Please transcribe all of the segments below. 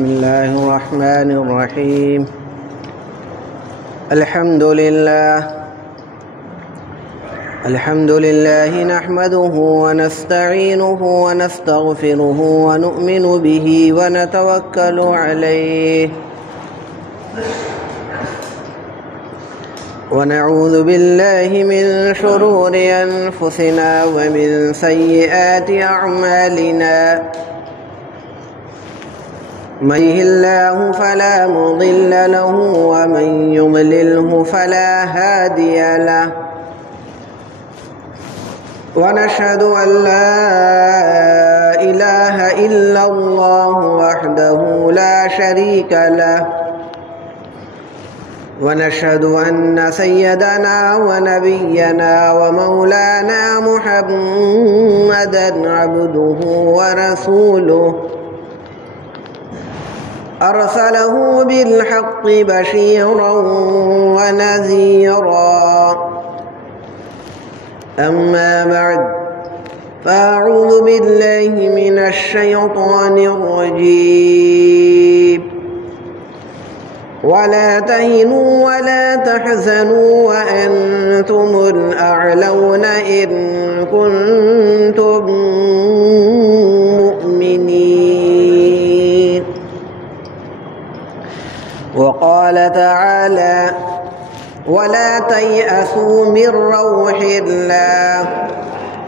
بسم الله الرحمن الرحيم. الحمد لله نحمده ونستعينه ونستغفره ونؤمن به ونتوكل عليه ونعوذ بالله من شرور أنفسنا ومن سيئات أعمالنا من يهده الله فلا مضل له ومن يضلله فلا هادي له ونشهد أن لا إله إلا الله وحده لا شريك له ونشهد أن سيدنا ونبينا ومولانا محمدا عبده ورسوله أرسله بالحق بشيرا ونذيرا. أما بعد فأعوذ بالله من الشيطان الرجيم. ولا تهنوا ولا تحزنوا وأنتم الأعلون إن كنتم مؤمنين. وقال تعالى ولا تيأسوا من روح الله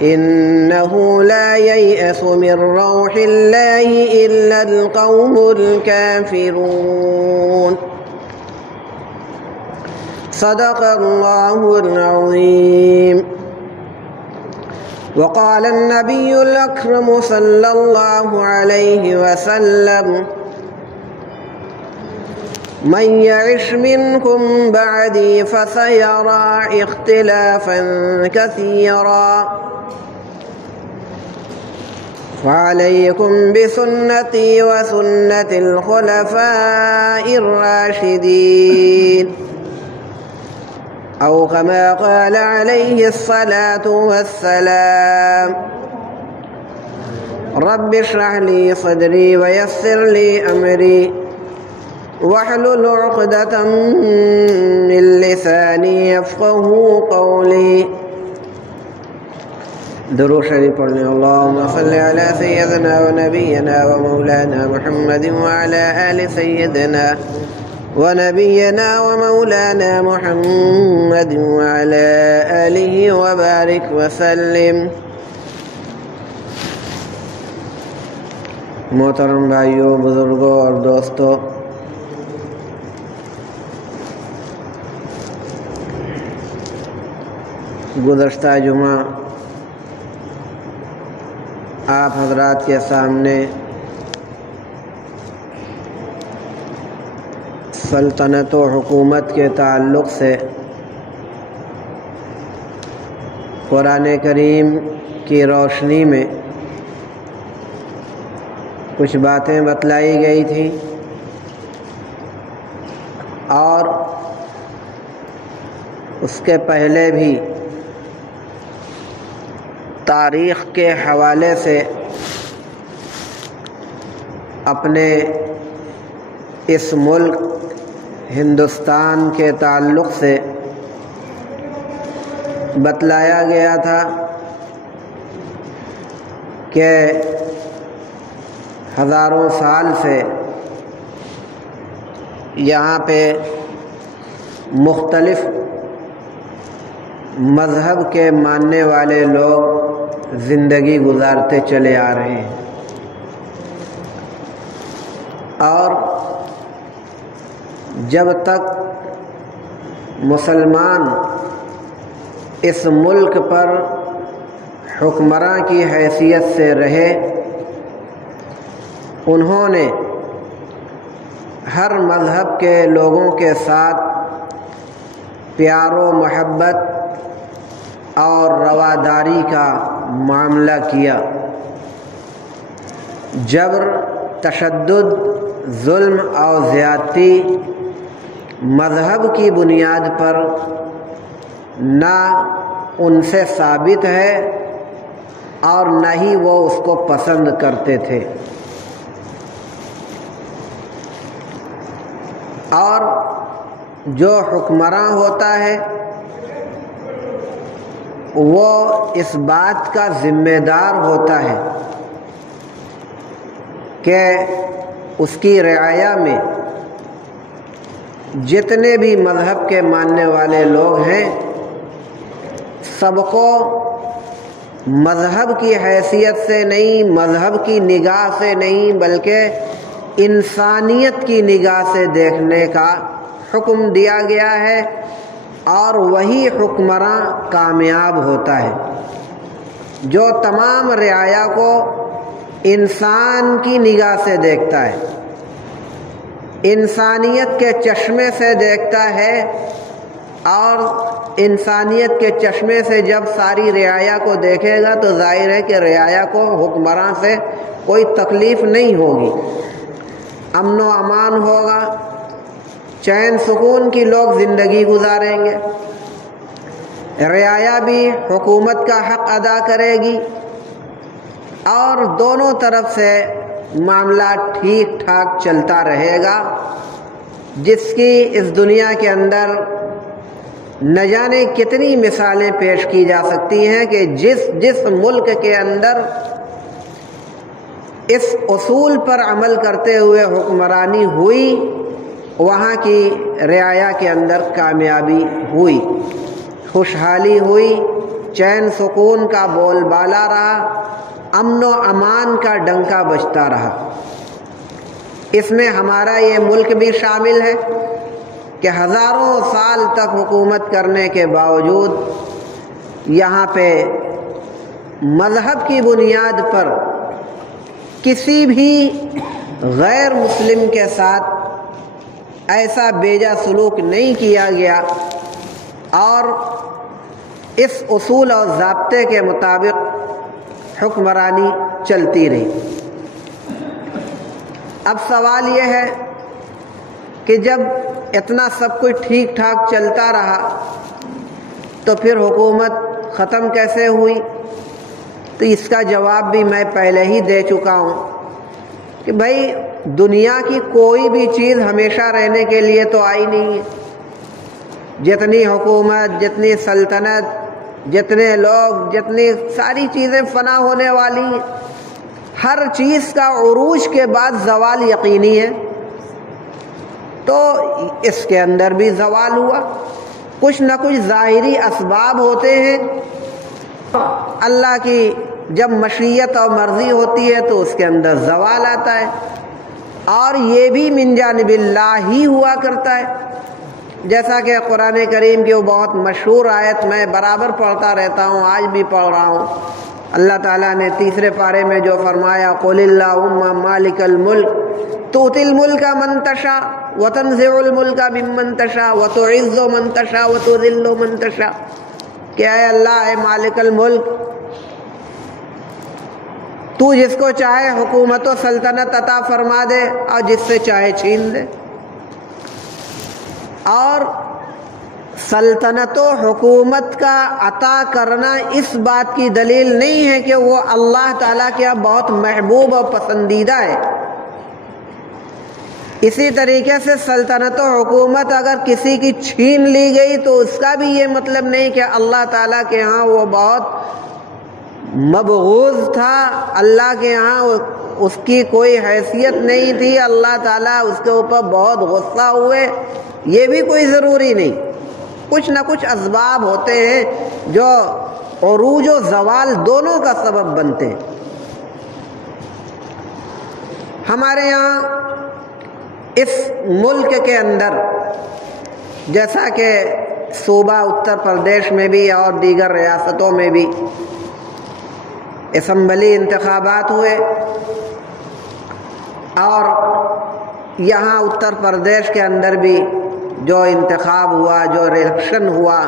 إنه لا ييأس من روح الله إلا القوم الكافرون. صدق الله العظيم. وقال النبي الأكرم صلى الله عليه وسلم من يعش منكم بعدي فسيرى اختلافا كثيرا فعليكم بسنتي وسنة الخلفاء الراشدين أو كما قال عليه الصلاة والسلام. رب اشرح لي صدري ويسر لي أمري واحلل عقدة من لساني يفقه قولي. درود شریف پڑھنے اللهم صل على سيدنا ونبينا ومولانا محمد وعلى آل سيدنا ونبينا ومولانا محمد وعلى آله وبارك وسلم. محترم بھائیوں، بزرگوں اور دوستوں، گزشتہ جمعہ آپ حضرات کے سامنے سلطنت و حکومت کے تعلق سے قرآن کریم کی روشنی میں کچھ باتیں بتلائی گئی تھیں اور اس کے پہلے بھی تاریخ کے حوالے سے اپنے اس ملک ہندوستان کے تعلق سے بتلایا گیا تھا کہ ہزاروں سال سے یہاں پہ مختلف مذہب کے ماننے والے لوگ زندگی گزارتے چلے آ رہے ہیں اور جب تک مسلمان اس ملک پر حکمراں کی حیثیت سے رہے، انہوں نے ہر مذہب کے لوگوں کے ساتھ پیار و محبت اور رواداری کا معاملہ کیا. جبر، تشدد، ظلم اور زیادتی مذہب کی بنیاد پر نہ ان سے ثابت ہے اور نہ ہی وہ اس کو پسند کرتے تھے. اور جو حکمراں ہوتا ہے وہ اس بات کا ذمہ دار ہوتا ہے کہ اس کی رعایا میں جتنے بھی مذہب کے ماننے والے لوگ ہیں سب کو مذہب کی حیثیت سے نہیں، مذہب کی نگاہ سے نہیں، بلکہ انسانیت کی نگاہ سے دیکھنے کا حکم دیا گیا ہے، اور وہی حکمراں کامیاب ہوتا ہے جو تمام رعایا کو انسان کی نگاہ سے دیکھتا ہے، انسانیت کے چشمے سے دیکھتا ہے، اور انسانیت کے چشمے سے جب ساری رعایا کو دیکھے گا تو ظاہر ہے کہ رعایا کو حکمراں سے کوئی تکلیف نہیں ہوگی، امن و امان ہوگا، چین سکون کی لوگ زندگی گزاریں گے، رعایا بھی حکومت کا حق ادا کرے گی، اور دونوں طرف سے معاملہ ٹھیک ٹھاک چلتا رہے گا، جس کی اس دنیا کے اندر نہ جانے کتنی مثالیں پیش کی جا سکتی ہیں کہ جس ملک کے اندر اس اصول پر عمل کرتے ہوئے حکمرانی ہوئی وہاں کی رعایا کے اندر کامیابی ہوئی، خوشحالی ہوئی، چین سکون کا بول بالا رہا، امن و امان کا ڈنکا بجتا رہا۔ اس میں ہمارا یہ ملک بھی شامل ہے کہ ہزاروں سال تک حکومت کرنے کے باوجود یہاں پہ مذہب کی بنیاد پر کسی بھی غیر مسلم کے ساتھ ایسا بیجا سلوک نہیں کیا گیا، اور اس اصول اور ضابطے کے مطابق حکمرانی چلتی رہی۔ اب سوال یہ ہے کہ جب اتنا سب کچھ ٹھیک ٹھاک چلتا رہا تو پھر حکومت ختم کیسے ہوئی؟ تو اس کا جواب بھی میں پہلے ہی دے چکا ہوں کہ بھائی دنیا کی کوئی بھی چیز ہمیشہ رہنے کے لیے تو آئی نہیں ہے، جتنی حکومت، جتنی سلطنت، جتنے لوگ، جتنی ساری چیزیں فنا ہونے والی ہیں، ہر چیز کا عروج کے بعد زوال یقینی ہے، تو اس کے اندر بھی زوال ہوا، کچھ نہ کچھ ظاہری اسباب ہوتے ہیں، اللہ کی جب مشیت اور مرضی ہوتی ہے تو اس کے اندر زوال آتا ہے، اور یہ بھی من جانب اللہ ہی ہوا کرتا ہے، جیسا کہ قرآن کریم کی وہ بہت مشہور آیت میں برابر پڑھتا رہتا ہوں، آج بھی پڑھ رہا ہوں۔ اللہ تعالیٰ نے تیسرے پارے میں جو فرمایا قُلِ اللَّهُمَّ مَالِكَ الْمُلْكِ تُؤْتِي الْمُلْكَ مَن تَشَاءُ وَتَنزِعُ الْمُلْكَ مِمَّن تَشَاءُ وَتُعِزُّ مَن تَشَاءُ وَتُذِلُّ مَن تَشَاءُ، کہ اے اللہ، اے مالک الملک، تو جس کو چاہے حکومت و سلطنت عطا فرما دے اور جس سے چاہے چھین دے، اور سلطنت و حکومت کا عطا کرنا اس بات کی دلیل نہیں ہے کہ وہ اللہ تعالیٰ کے یہاں بہت محبوب اور پسندیدہ ہے۔ اسی طریقے سے سلطنت و حکومت اگر کسی کی چھین لی گئی تو اس کا بھی یہ مطلب نہیں کہ اللہ تعالیٰ کے ہاں وہ بہت مبغوض تھا، اللہ کے ہاں اس کی کوئی حیثیت نہیں تھی، اللہ تعالیٰ اس کے اوپر بہت غصہ ہوئے، یہ بھی کوئی ضروری نہیں۔ کچھ نہ کچھ اسباب ہوتے ہیں جو عروج و زوال دونوں کا سبب بنتے ہیں۔ ہمارے یہاں اس ملک کے اندر جیسا کہ صوبہ اتر پردیش میں بھی اور دیگر ریاستوں میں بھی اسمبلی انتخابات ہوئے، اور یہاں اتر پردیش کے اندر بھی جو انتخاب ہوا، جو الیکشن ہوا،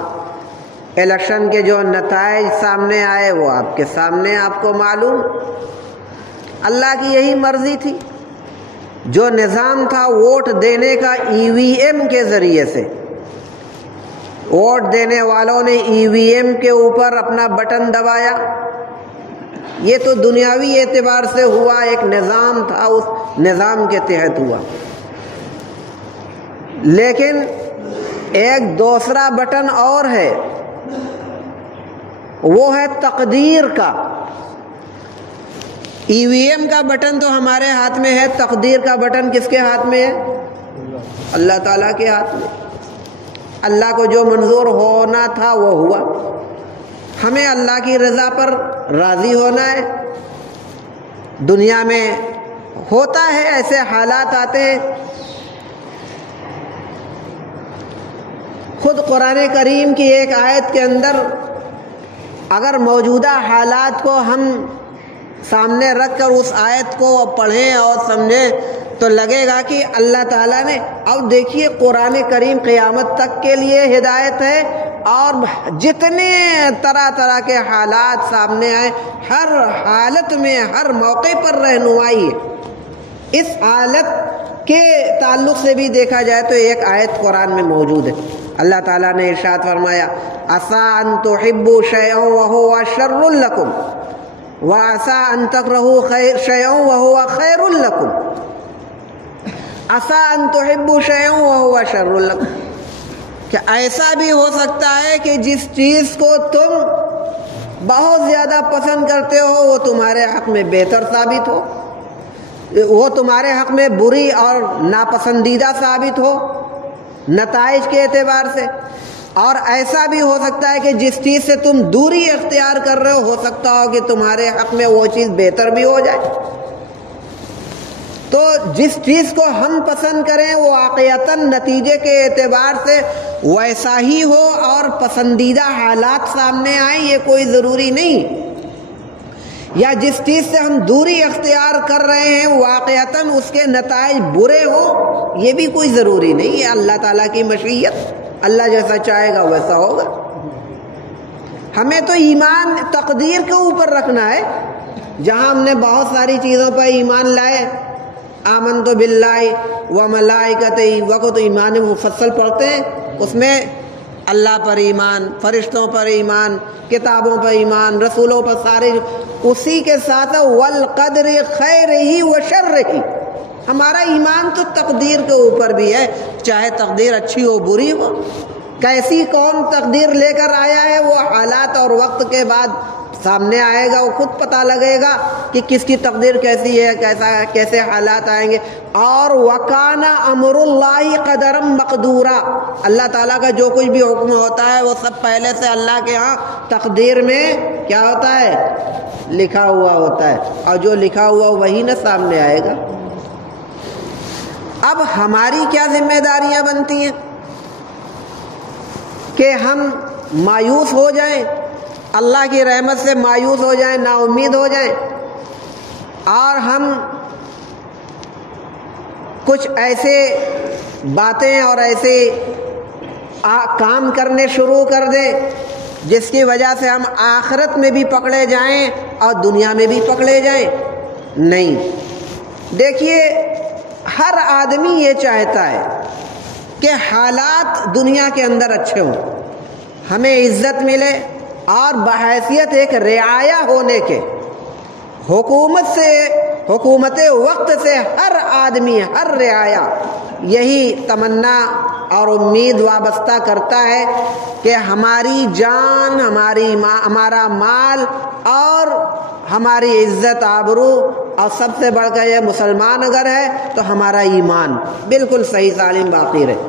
الیکشن کے جو نتائج سامنے آئے وہ آپ کے سامنے، آپ کو معلوم، اللہ کی یہی مرضی تھی۔ جو نظام تھا ووٹ دینے کا ای وی ایم کے ذریعے سے، ووٹ دینے والوں نے ای وی ایم کے اوپر اپنا بٹن دبایا، یہ تو دنیاوی اعتبار سے ہوا، ایک نظام تھا، اس نظام کے تحت ہوا۔ لیکن ایک دوسرا بٹن اور ہے، وہ ہے تقدیر کا۔ ای وی ایم کا بٹن تو ہمارے ہاتھ میں ہے، تقدیر کا بٹن کس کے ہاتھ میں ہے؟ اللہ تعالیٰ کے ہاتھ میں۔ اللہ کو جو منظور ہونا تھا وہ ہوا، ہمیں اللہ کی رضا پر راضی ہونا ہے۔ دنیا میں ہوتا ہے، ایسے حالات آتے ہیں۔ خود قرآن کریم کی ایک آیت کے اندر اگر موجودہ حالات کو ہم سامنے رکھ کر اس آیت کو پڑھیں اور سمجھیں تو لگے گا کہ اللہ تعالیٰ نے، اب دیکھیے قرآن کریم قیامت تک کے لیے ہدایت ہے، اور جتنے طرح طرح کے حالات سامنے آئے ہر حالت میں ہر موقع پر رہنمائی ہے۔ اس حالت کے تعلق سے بھی دیکھا جائے تو ایک آیت قرآن میں موجود ہے۔ اللہ تعالیٰ نے ارشاد فرمایا عَسَىٰ أَن تُحِبُّوا شَيْئًا وَهُوَ شَرٌّ لَكُمْ وَعَسَىٰ أَن تَكْرَهُوا شَيْئًا وَهُوَ خَيْرٌ لَكُمْ عَسَىٰ أَن تُحِبُّوا شَيْئًا وَهُوَ شَرٌّ لَكُمْ کہ ایسا بھی ہو سکتا ہے کہ جس چیز کو تم بہت زیادہ پسند کرتے ہو وہ تمہارے حق میں بہتر ثابت ہو، وہ تمہارے حق میں بری اور ناپسندیدہ ثابت ہو نتائج کے اعتبار سے، اور ایسا بھی ہو سکتا ہے کہ جس چیز سے تم دوری اختیار کر رہے ہو سکتا ہو کہ تمہارے حق میں وہ چیز بہتر بھی ہو جائے۔ تو جس چیز کو ہم پسند کریں وہ واقعتاً نتیجے کے اعتبار سے ویسا ہی ہو اور پسندیدہ حالات سامنے آئیں، یہ کوئی ضروری نہیں۔ یا جس چیز سے ہم دوری اختیار کر رہے ہیں واقعتاً اس کے نتائج برے ہوں، یہ بھی کوئی ضروری نہیں ہے۔ اللہ تعالیٰ کی مشیت، اللہ جیسا چاہے گا ویسا ہوگا۔ ہمیں تو ایمان تقدیر کے اوپر رکھنا ہے۔ جہاں ہم نے بہت ساری چیزوں پر ایمان لائے، آمنت باللہ و ملائکتہ، وقت ایمان مفصل پڑھتے ہیں، اس میں اللہ پر ایمان، فرشتوں پر ایمان، کتابوں پر ایمان، رسولوں پر، سارے اسی کے ساتھ والقدر خیرہ و شرہ، ہمارا ایمان تو تقدیر کے اوپر بھی ہے، چاہے تقدیر اچھی ہو بری ہو۔ کیسی کون تقدیر لے کر آیا ہے وہ حالات اور وقت کے بعد سامنے آئے گا، وہ خود پتہ لگے گا کہ کس کی تقدیر کیسی ہے، کیسے حالات آئیں گے۔ اور وَكَانَ أَمْرُ اللَّهِ قَدَرًا مَقْدُورًا، اللہ تعالیٰ کا جو کچھ بھی حکم ہوتا ہے وہ سب پہلے سے اللہ کے ہاں تقدیر میں کیا ہوتا ہے؟ لکھا ہوا ہوتا ہے، اور جو لکھا ہوا وہی نہ سامنے آئے گا۔ اب ہماری کیا ذمہ داریاں بنتی ہیں کہ ہم مایوس ہو جائیں، اللہ کی رحمت سے مایوس ہو جائیں، نا امید ہو جائیں، اور ہم کچھ ایسے باتیں اور ایسے کام کرنے شروع کر دیں جس کی وجہ سے ہم آخرت میں بھی پکڑے جائیں اور دنیا میں بھی پکڑے جائیں؟ نہیں۔ دیکھیے ہر آدمی یہ چاہتا ہے کہ حالات دنیا کے اندر اچھے ہوں، ہمیں عزت ملے، اور بحیثیت ایک رعایا ہونے کے حکومت وقت سے ہر آدمی، ہر رعایا یہی تمنا اور امید وابستہ کرتا ہے کہ ہماری جان، ہمارا مال اور ہماری عزت آبرو، اور سب سے بڑھ کر یہ مسلمان اگر ہے تو ہمارا ایمان بالکل صحیح سالم باقی رہے۔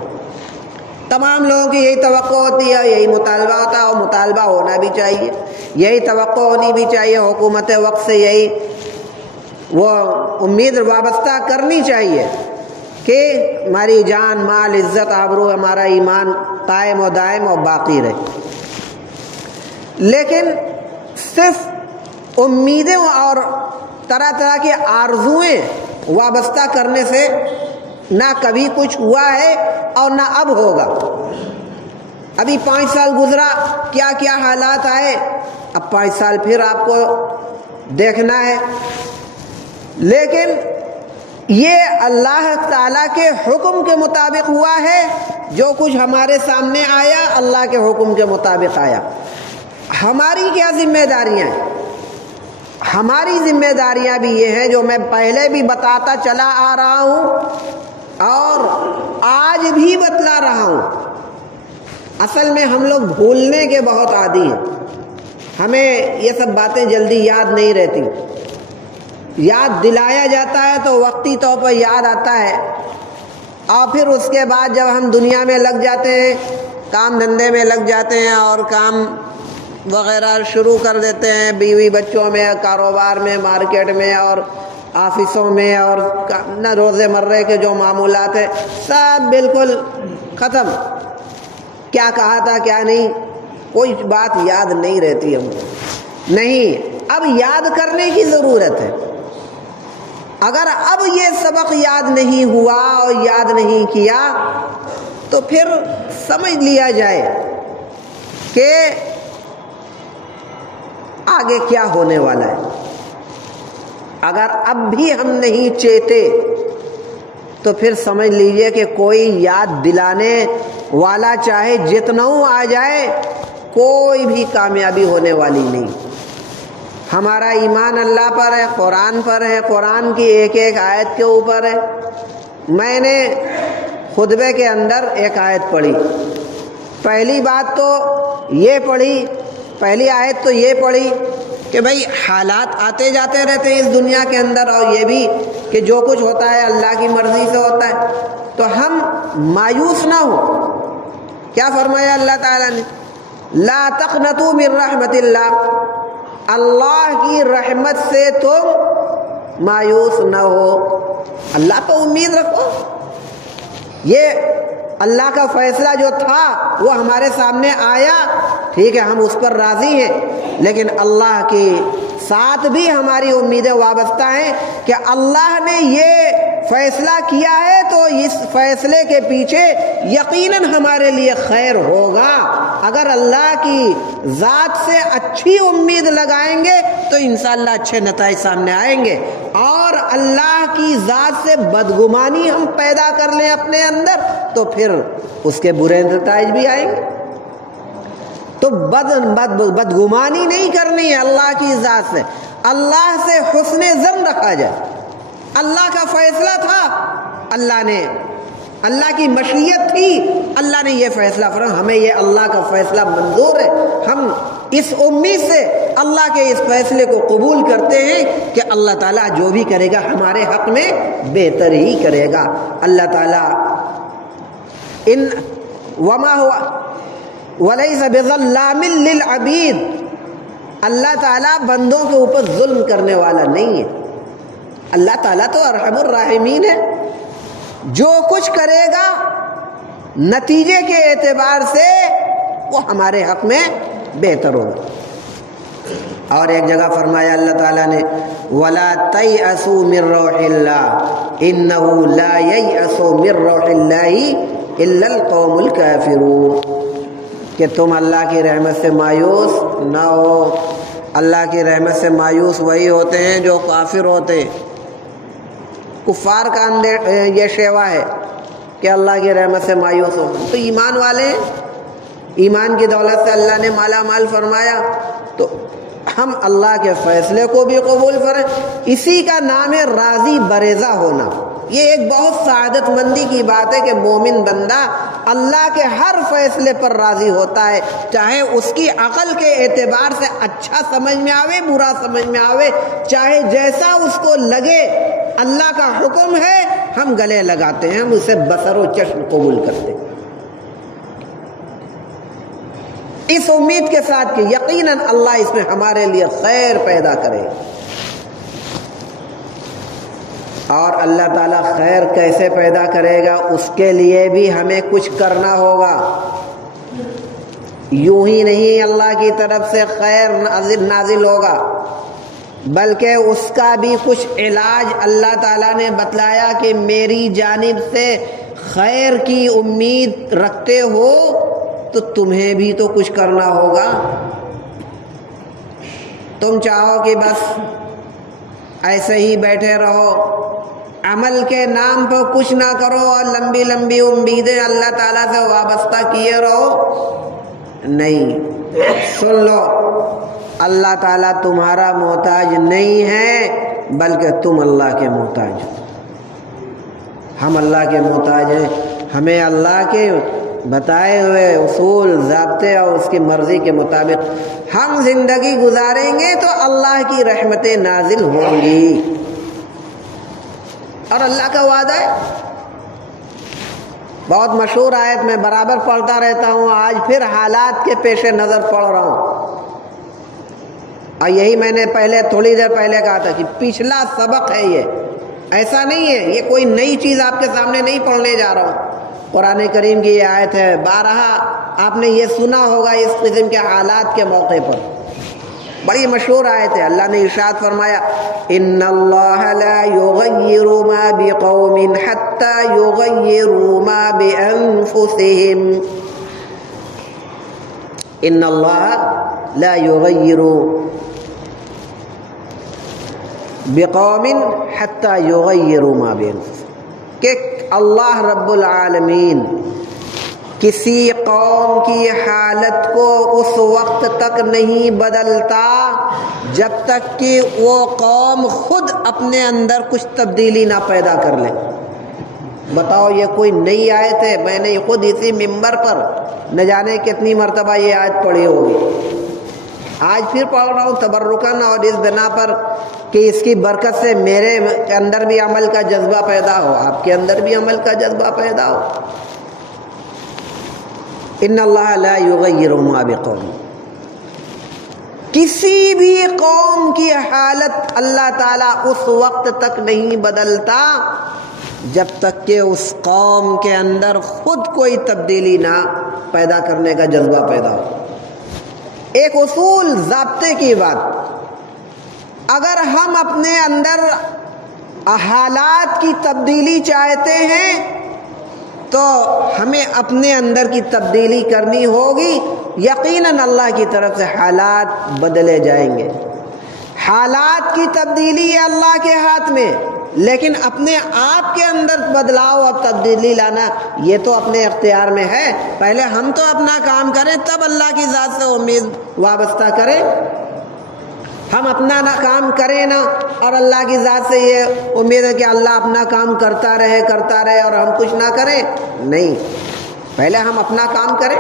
تمام لوگوں کی یہی توقع ہوتی ہے، یہی مطالبہ ہوتا ہے، اور مطالبہ ہونا بھی چاہیے، یہی توقع ہونی بھی چاہیے، حکومت وقت سے یہی وہ امید وابستہ کرنی چاہیے کہ ہماری جان، مال، عزت، آبرو، ہمارا ایمان قائم و دائم اور باقی رہے۔ لیکن صرف امیدیں اور طرح طرح کی آرزوئیں وابستہ کرنے سے نہ کبھی کچھ ہوا ہے اور نہ اب ہوگا۔ ابھی 5 سال گزرا، کیا کیا حالات آئے، اب 5 سال پھر آپ کو دیکھنا ہے۔ لیکن یہ اللہ تعالیٰ کے حکم کے مطابق ہوا ہے، جو کچھ ہمارے سامنے آیا اللہ کے حکم کے مطابق آیا۔ ہماری کیا ذمہ داریاں ہیں؟ ہماری ذمہ داریاں بھی یہ ہیں جو میں پہلے بھی بتاتا چلا آ رہا ہوں اور آج بھی بتلا رہا ہوں۔ اصل میں ہم لوگ بھولنے کے بہت عادی ہیں، ہمیں یہ سب باتیں جلدی یاد نہیں رہتی، یاد دلایا جاتا ہے تو وقتی طور پر یاد آتا ہے، اور پھر اس کے بعد جب ہم دنیا میں لگ جاتے ہیں، کام دھندے میں لگ جاتے ہیں اور کام وغیرہ شروع کر دیتے ہیں، بیوی بچوں میں، کاروبار میں، مارکیٹ میں اور آفسوں میں، اور نہ روزے مرے کے جو معمولات ہیں سب بالکل ختم، کیا کہا تھا کیا نہیں، کوئی بات یاد نہیں رہتی ہم کو۔ نہیں، اب یاد کرنے کی ضرورت ہے۔ اگر اب یہ سبق یاد نہیں ہوا اور یاد نہیں کیا تو پھر سمجھ لیا جائے کہ آگے کیا ہونے والا ہے۔ اگر اب بھی ہم نہیں چیتے تو پھر سمجھ لیجئے کہ کوئی یاد دلانے والا چاہے جتنا آ جائے کوئی بھی کامیابی ہونے والی نہیں۔ ہمارا ایمان اللہ پر ہے، قرآن پر ہے، قرآن کی ایک ایک آیت کے اوپر ہے۔ میں نے خطبے کے اندر ایک آیت پڑھی، پہلی بات تو یہ پڑھی، پہلی آیت تو یہ پڑھی کہ بھئی حالات آتے جاتے رہتے ہیں اس دنیا کے اندر، اور یہ بھی کہ جو کچھ ہوتا ہے اللہ کی مرضی سے ہوتا ہے، تو ہم مایوس نہ ہوں۔ کیا فرمایا اللہ تعالیٰ نے؟ لا تقنطوا من رحمت اللہ، اللہ کی رحمت سے تم مایوس نہ ہو، اللہ پہ امید رکھو۔ یہ اللہ کا فیصلہ جو تھا وہ ہمارے سامنے آیا، ٹھیک ہے، ہم اس پر راضی ہیں، لیکن اللہ کے ساتھ بھی ہماری امیدیں وابستہ ہیں کہ اللہ نے یہ فیصلہ کیا ہے تو اس فیصلے کے پیچھے یقیناً ہمارے لیے خیر ہوگا۔ اگر اللہ کی ذات سے اچھی امید لگائیں گے تو انشاءاللہ اچھے نتائج سامنے آئیں گے، اور اللہ کی ذات سے بدگمانی ہم پیدا کر لیں اپنے اندر تو پھر اس کے برے نتائج بھی آئیں گے۔ تو بدگمانی نہیں کرنی ہے اللہ کی ذات سے، اللہ سے حسن ظن رکھا جائے۔ اللہ کا فیصلہ تھا، اللہ کی مشیت تھی، اللہ نے یہ فیصلہ فرمایا، ہمیں یہ اللہ کا فیصلہ منظور ہے، ہم اس امید سے اللہ کے اس فیصلے کو قبول کرتے ہیں کہ اللہ تعالیٰ جو بھی کرے گا ہمارے حق میں بہتر ہی کرے گا۔ اللہ تعالیٰ وما هو وَلَيْسَ بِظَلَّامٍ لِّلْعَبِيدِ، اللہ تعالیٰ بندوں کے اوپر ظلم کرنے والا نہیں ہے۔ اللہ تعالیٰ تو ارحم الراحمین ہے، جو کچھ کرے گا نتیجے کے اعتبار سے وہ ہمارے حق میں بہتر ہوگا۔ اور ایک جگہ فرمایا اللہ تعالیٰ نے وَلَا تَيْأَسُوا مِن رَّوْحِ اللَّهِ إِنَّهُ لَا يَيْأَسُ مِن رَّوْحِ اللَّهِ إِلَّا الْقَوْمُ الْكَافِرُونَ، کہ تم اللہ کی رحمت سے مایوس نہ ہو۔ اللہ کی رحمت سے مایوس وہی ہوتے ہیں جو کافر ہوتے ہیں۔ کفار کا یہ شیوا ہے کہ اللہ کی رحمت سے مایوس ہو، تو ایمان والے ہیں، ایمان کی دولت سے اللہ نے مالا مال فرمایا، تو ہم اللہ کے فیصلے کو بھی قبول کریں۔ اسی کا نام ہے راضی برضا ہونا۔ یہ ایک بہت سعادت مندی کی بات ہے کہ مومن بندہ اللہ کے ہر فیصلے پر راضی ہوتا ہے، چاہے اس کی عقل کے اعتبار سے اچھا سمجھ میں آوے، برا سمجھ میں آوے، چاہے جیسا اس کو لگے، اللہ کا حکم ہے ہم گلے لگاتے ہیں، ہم اسے بصر و چشم قبول کرتے ہیں، اس امید کے ساتھ کہ یقیناً اللہ اس میں ہمارے لیے خیر پیدا کرے۔ اور اللہ تعالیٰ خیر کیسے پیدا کرے گا، اس کے لیے بھی ہمیں کچھ کرنا ہوگا۔ یوں ہی نہیں اللہ کی طرف سے خیر نازل ہوگا، بلکہ اس کا بھی کچھ علاج اللہ تعالیٰ نے بتلایا کہ میری جانب سے خیر کی امید رکھتے ہو تو تمہیں بھی تو کچھ کرنا ہوگا۔ تم چاہو کہ بس ایسے ہی بیٹھے رہو، عمل کے نام پر کچھ نہ کرو اور لمبی لمبی امیدیں اللہ تعالیٰ سے وابستہ کیے رہو، نہیں، سن لو، اللہ تعالیٰ تمہارا محتاج نہیں ہے بلکہ تم اللہ کے محتاج ہو۔ ہم اللہ کے محتاج ہیں، ہمیں اللہ کے بتائے ہوئے اصول، ضابطے اور اس کی مرضی کے مطابق ہم زندگی گزاریں گے تو اللہ کی رحمتیں نازل ہوں گی۔ اور اللہ کا وعدہ ہے، بہت مشہور آیت میں برابر پڑھتا رہتا ہوں، آج پھر حالات کے پیش نظر پڑھ رہا ہوں، اور یہی میں نے تھوڑی دیر پہلے کہا تھا کہ پچھلا سبق ہے یہ، ایسا نہیں ہے، یہ کوئی نئی چیز آپ کے سامنے نہیں پڑھنے جا رہا ہوں۔ قرآن کریم کی یہ آیت ہے، بارہا آپ نے یہ سنا ہوگا اس قسم کے حالات کے موقع پر، بڑی مشہور آیت ہے۔ اللہ نے ارشاد فرمایا ان اللہ لا یغیر ما بقوم حتی یغیروا ما بانفسہم، ان اللہ لا یغیر بقوم حتی یغیروا ما بانفسہم، کہ اللہ رب العالمین کسی قوم کی حالت کو اس وقت تک نہیں بدلتا جب تک کہ وہ قوم خود اپنے اندر کچھ تبدیلی نہ پیدا کر لے۔ بتاؤ یہ کوئی نئی آیت ہے؟ میں نے خود اسی منبر پر نہ جانے کتنی مرتبہ یہ آیت پڑھی ہوگی، آج پھر پڑھ رہا ہوں تبرکاً، اور اس بنا پر کہ اس کی برکت سے میرے اندر بھی عمل کا جذبہ پیدا ہو، آپ کے اندر بھی عمل کا جذبہ پیدا ہو۔ ان اللہ لا یغیر ما بقوم، کسی بھی قوم کی حالت اللہ تعالیٰ اس وقت تک نہیں بدلتا جب تک کہ اس قوم کے اندر خود کوئی تبدیلی نہ پیدا کرنے کا جذبہ پیدا ہو۔ ایک اصول ضابطے کی بات، اگر ہم اپنے اندر حالات کی تبدیلی چاہتے ہیں تو ہمیں اپنے اندر کی تبدیلی کرنی ہوگی، یقیناً اللہ کی طرف سے حالات بدلے جائیں گے۔ حالات کی تبدیلی ہے اللہ کے ہاتھ میں، لیکن اپنے آپ کے اندر بدلاؤ اور تبدیلی لانا یہ تو اپنے اختیار میں ہے۔ پہلے ہم تو اپنا کام کریں، تب اللہ کی ذات سے امید وابستہ کریں۔ ہم اپنا نہ کام کریں نا، اور اللہ کی ذات سے یہ امید ہے کہ اللہ اپنا کام کرتا رہے اور ہم کچھ نہ کریں، نہیں، پہلے ہم اپنا کام کریں۔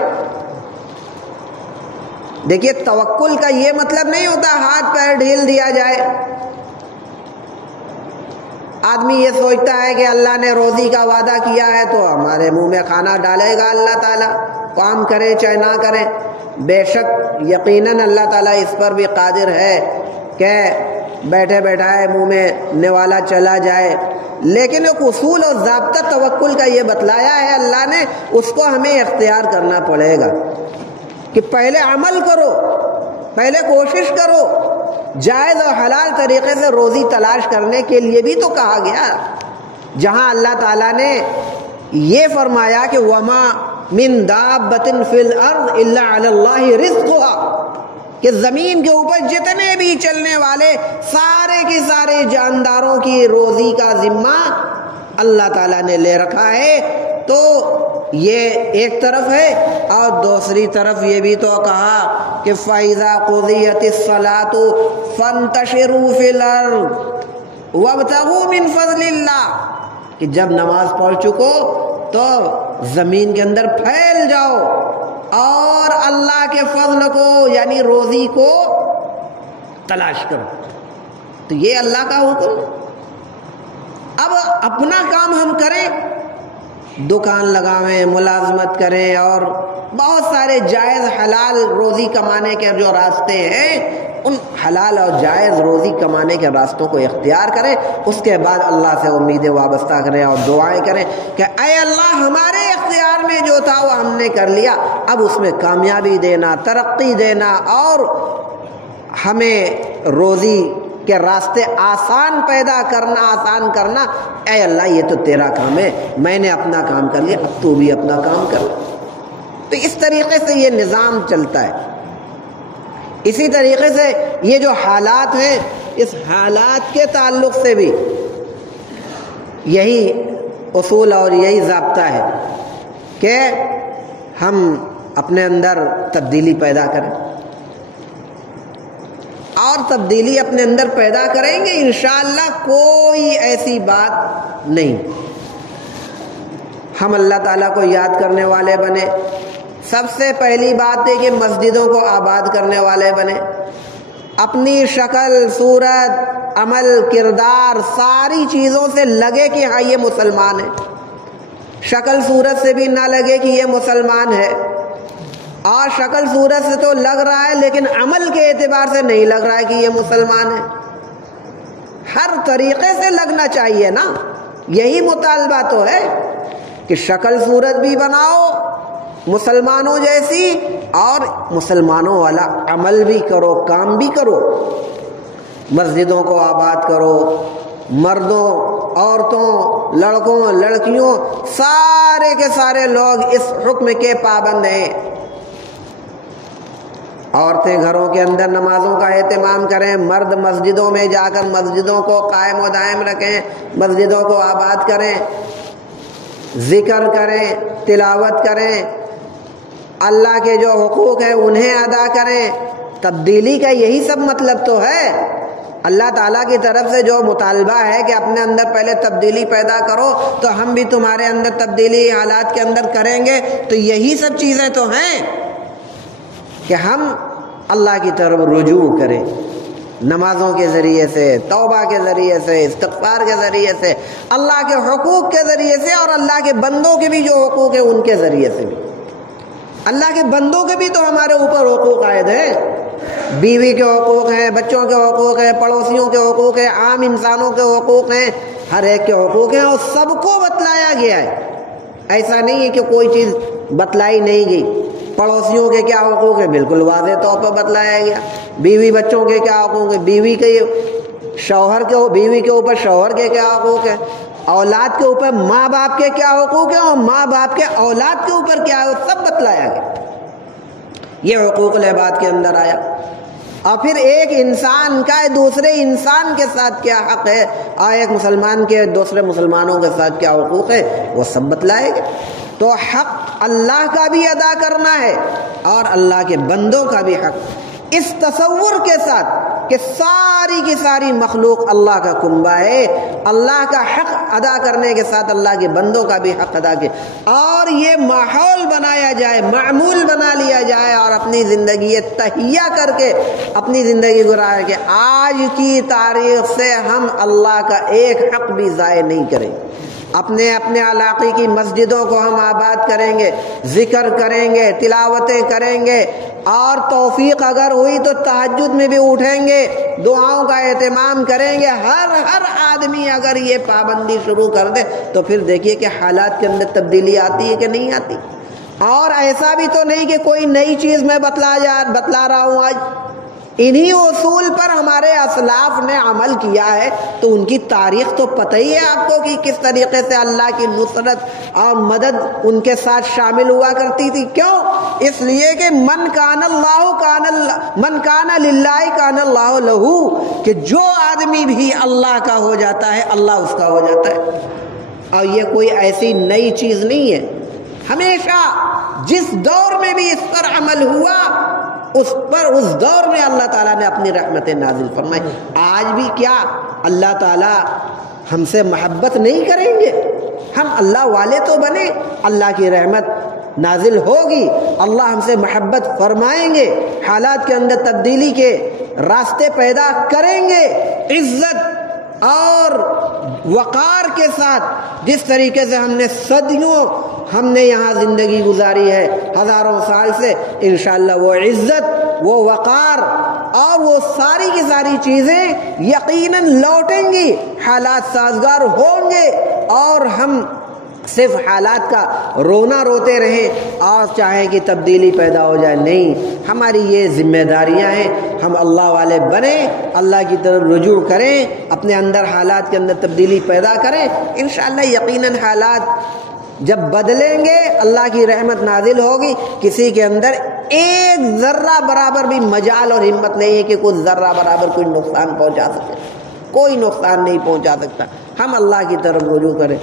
دیکھیے توکل کا یہ مطلب نہیں ہوتا ہاتھ پیر ڈھیل دیا جائے۔ آدمی یہ سوچتا ہے کہ اللہ نے روزی کا وعدہ کیا ہے تو ہمارے منہ میں کھانا ڈالے گا اللہ تعالیٰ، کام کریں چاہے نہ کریں۔ بے شک یقیناً اللہ تعالیٰ اس پر بھی قادر ہے کہ بیٹھے بیٹھائے منہ میں نوالا چلا جائے، لیکن ایک اصول اور ضابطہ توکل کا یہ بتلایا ہے اللہ نے، اس کو ہمیں اختیار کرنا پڑے گا کہ پہلے عمل کرو، پہلے کوشش کرو۔ جائز اور حلال طریقے سے روزی تلاش کرنے کے لیے بھی تو کہا گیا، جہاں اللہ تعالیٰ نے یہ فرمایا کہ وما من دابۃ فی الارض الا علی اللہ رزقها، کہ زمین کے اوپر جتنے بھی چلنے والے سارے کے سارے جانداروں کی روزی کا ذمہ اللہ تعالیٰ نے لے رکھا ہے۔ تو یہ ایک طرف ہے، اور دوسری طرف یہ بھی تو کہا کہ فَإِذَا قُضِيَتِ الصَّلَاةُ فَانْتَشِرُوا فِي الْأَرْضِ وَابْتَغُوا مِنْ فَضْلِ اللَّهِ، کہ جب نماز پڑھ چکو تو زمین کے اندر پھیل جاؤ اور اللہ کے فضل کو یعنی روزی کو تلاش کرو۔ تو یہ اللہ کا حکم۔ اب اپنا کام ہم کریں، دکان لگاویں، ملازمت کریں، اور بہت سارے جائز حلال روزی کمانے کے جو راستے ہیں، ان حلال اور جائز روزی کمانے کے راستوں کو اختیار کریں۔ اس کے بعد اللہ سے امیدیں وابستہ کریں اور دعائیں کریں کہ اے اللہ ہمارے اختیار میں جو تھا وہ ہم نے کر لیا، اب اس میں کامیابی دینا، ترقی دینا، اور ہمیں روزی کہ راستے آسان پیدا کرنا، آسان کرنا۔ اے اللہ یہ تو تیرا کام ہے، میں نے اپنا کام کر لیا، اب تو بھی اپنا کام کر۔ تو اس طریقے سے یہ نظام چلتا ہے۔ اسی طریقے سے یہ جو حالات ہیں، اس حالات کے تعلق سے بھی یہی اصول اور یہی ضابطہ ہے کہ ہم اپنے اندر تبدیلی پیدا کریں، اور تبدیلی اپنے اندر پیدا کریں گے انشاءاللہ کوئی ایسی بات نہیں ہم اللہ تعالیٰ کو یاد کرنے والے بنے. سب سے پہلی بات ہے کہ مسجدوں کو آباد کرنے والے بنے. اپنی شکل صورت عمل کردار ساری چیزوں سے لگے کہ ہاں یہ مسلمان ہے. شکل صورت سے بھی نہ لگے کہ یہ مسلمان ہے، اور شکل صورت سے تو لگ رہا ہے لیکن عمل کے اعتبار سے نہیں لگ رہا ہے کہ یہ مسلمان ہے. ہر طریقے سے لگنا چاہیے نا. یہی مطالبہ تو ہے کہ شکل صورت بھی بناؤ مسلمانوں جیسی، اور مسلمانوں والا عمل بھی کرو، کام بھی کرو. مسجدوں کو آباد کرو. مردوں عورتوں لڑکوں لڑکیوں سارے کے سارے لوگ اس حکم کے پابند ہیں. عورتیں گھروں کے اندر نمازوں کا اہتمام کریں، مرد مسجدوں میں جا کر مسجدوں کو قائم و دائم رکھیں، مسجدوں کو آباد کریں، ذکر کریں، تلاوت کریں، اللہ کے جو حقوق ہیں انہیں ادا کریں. تبدیلی کا یہی سب مطلب تو ہے. اللہ تعالیٰ کی طرف سے جو مطالبہ ہے کہ اپنے اندر پہلے تبدیلی پیدا کرو، تو ہم بھی تمہارے اندر تبدیلی حالات کے اندر کریں گے. تو یہی سب چیزیں تو ہیں کہ ہم اللہ کی طرف رجوع کریں، نمازوں کے ذریعے سے، توبہ کے ذریعے سے، استغفار کے ذریعے سے، اللہ کے حقوق کے ذریعے سے، اور اللہ کے بندوں کے بھی جو حقوق ہیں ان کے ذریعے سے بھی. اللہ کے بندوں کے بھی تو ہمارے اوپر حقوق عائد ہیں. بیوی کے حقوق ہیں، بچوں کے حقوق ہیں، پڑوسیوں کے حقوق ہیں، عام انسانوں کے حقوق ہیں، ہر ایک کے حقوق ہیں، اور سب کو بتلایا گیا ہے. ایسا نہیں ہے کہ کوئی چیز بتلائی نہیں گئی. پڑوسیوں کے کیا حقوق ہیں بالکل واضح طور پر بتلایا گیا. بیوی بچوں کے کیا حقوق ہیں، بیوی کے اوپر شوہر کے کیا حقوق ہیں، اولاد کے اوپر ماں باپ کے کیا حقوق ہیں، اور ماں باپ کے اولاد کے اوپر کیا ہے، سب بتلایا گیا. یہ حقوق العباد کے اندر آیا. اور پھر ایک انسان کا دوسرے انسان کے ساتھ کیا حق ہے، اور ایک مسلمان کے دوسرے مسلمانوں کے ساتھ کیا حقوق ہے، وہ سب بتلائے گا. تو حق اللہ کا بھی ادا کرنا ہے اور اللہ کے بندوں کا بھی حق، اس تصور کے ساتھ کہ ساری کی ساری مخلوق اللہ کا کنبہ ہے. اللہ کا حق ادا کرنے کے ساتھ اللہ کے بندوں کا بھی حق ادا کیا، اور یہ ماحول بنایا جائے، معمول بنا لیا جائے، اور اپنی زندگی تہیا کر کے اپنی زندگی گزارے کہ آج کی تاریخ سے ہم اللہ کا ایک حق بھی ضائع نہیں کریں. اپنے علاقے کی مسجدوں کو ہم آباد کریں گے، ذکر کریں گے، تلاوتیں کریں گے، اور توفیق اگر ہوئی تو تہجد میں بھی اٹھیں گے، دعاؤں کا اہتمام کریں گے. ہر آدمی اگر یہ پابندی شروع کر دے تو پھر دیکھیے کہ حالات کے اندر تبدیلی آتی ہے کہ نہیں آتی. اور ایسا بھی تو نہیں کہ کوئی نئی چیز میں بتلا رہا ہوں. آج انہی اصول پر ہمارے اسلاف نے عمل کیا ہے، تو ان کی تاریخ تو پتہ ہی ہے آپ کو کہ کس طریقے سے اللہ کی نصرت اور مدد ان کے ساتھ شامل ہوا کرتی تھی. کیوں؟ اس لیے کہ من کان للہ کان اللہ لہ، کہ جو آدمی بھی اللہ کا ہو جاتا ہے اللہ اس کا ہو جاتا ہے. اور یہ کوئی ایسی نئی چیز نہیں ہے. ہمیشہ جس دور میں بھی اس پر عمل ہوا اس دور میں اللہ تعالیٰ نے اپنی رحمتیں نازل فرمائی. آج بھی کیا اللہ تعالیٰ ہم سے محبت نہیں کریں گے؟ ہم اللہ والے تو بنے، اللہ کی رحمت نازل ہوگی، اللہ ہم سے محبت فرمائیں گے، حالات کے اندر تبدیلی کے راستے پیدا کریں گے. عزت اور وقار کے ساتھ جس طریقے سے ہم نے صدیوں ہم نے یہاں زندگی گزاری ہے، ہزاروں سال سے، انشاءاللہ وہ عزت، وہ وقار اور وہ ساری کی ساری چیزیں یقیناً لوٹیں گی، حالات سازگار ہوں گے، اور ہم صرف حالات کا رونا روتے رہیں اور چاہیں کہ تبدیلی پیدا ہو جائے. نہیں، ہماری یہ ذمہ داریاں ہیں. ہم اللہ والے بنیں، اللہ کی طرف رجوع کریں، اپنے اندر حالات کے اندر تبدیلی پیدا کریں. انشاءاللہ یقیناً حالات جب بدلیں گے اللہ کی رحمت نازل ہوگی. کسی کے اندر ایک ذرہ برابر بھی مجال اور ہمت نہیں ہے کہ کچھ ذرہ برابر کوئی نقصان پہنچا سکے. کوئی نقصان نہیں پہنچا سکتا. ہم اللہ کی طرف رجوع کریں.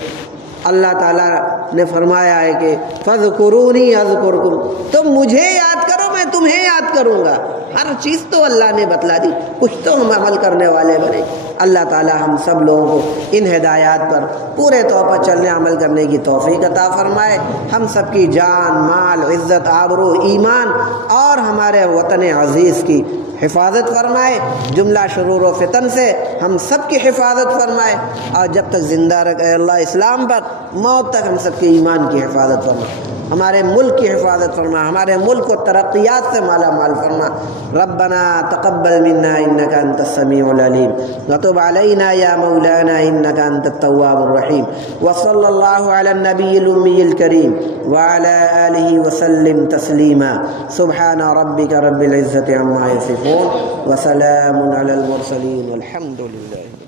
اللہ تعالیٰ نے فرمایا ہے کہ فَاذْكُرُونِي أَذْكُرْكُمْ، تم مجھے یاد کرو میں تمہیں یاد کروں گا. ہر چیز تو اللہ نے بتلا دی، کچھ تو ہم عمل کرنے والے بنے. اللہ تعالی ہم سب لوگوں کو ان ہدایات پر پورے طور پر چلنے عمل کرنے کی توفیق عطا فرمائے، ہم سب کی جان مال عزت آبرو ایمان اور ہمارے وطن عزیز کی حفاظت فرمائے، جملہ شرور و فتن سے ہم سب کی حفاظت فرمائے، اور جب تک زندہ رکھے اللہ اسلام پر موت تک ہم سب کے ایمان کی حفاظت فرمائے، ہمارے ملک کی حفاظت فرما، ہمارے ملک کو ترقیات سے مالا مال فرما۔ ربنا تقبل منا انك انت السميع العليم وتب علينا يا مولانا انك انت التواب الرحيم، وصلى الله على النبي الامي الكريم وعلى اله وسلم تسليما، سبحان ربك رب العزة عما يصفون وسلام على المرسلين والحمد لله۔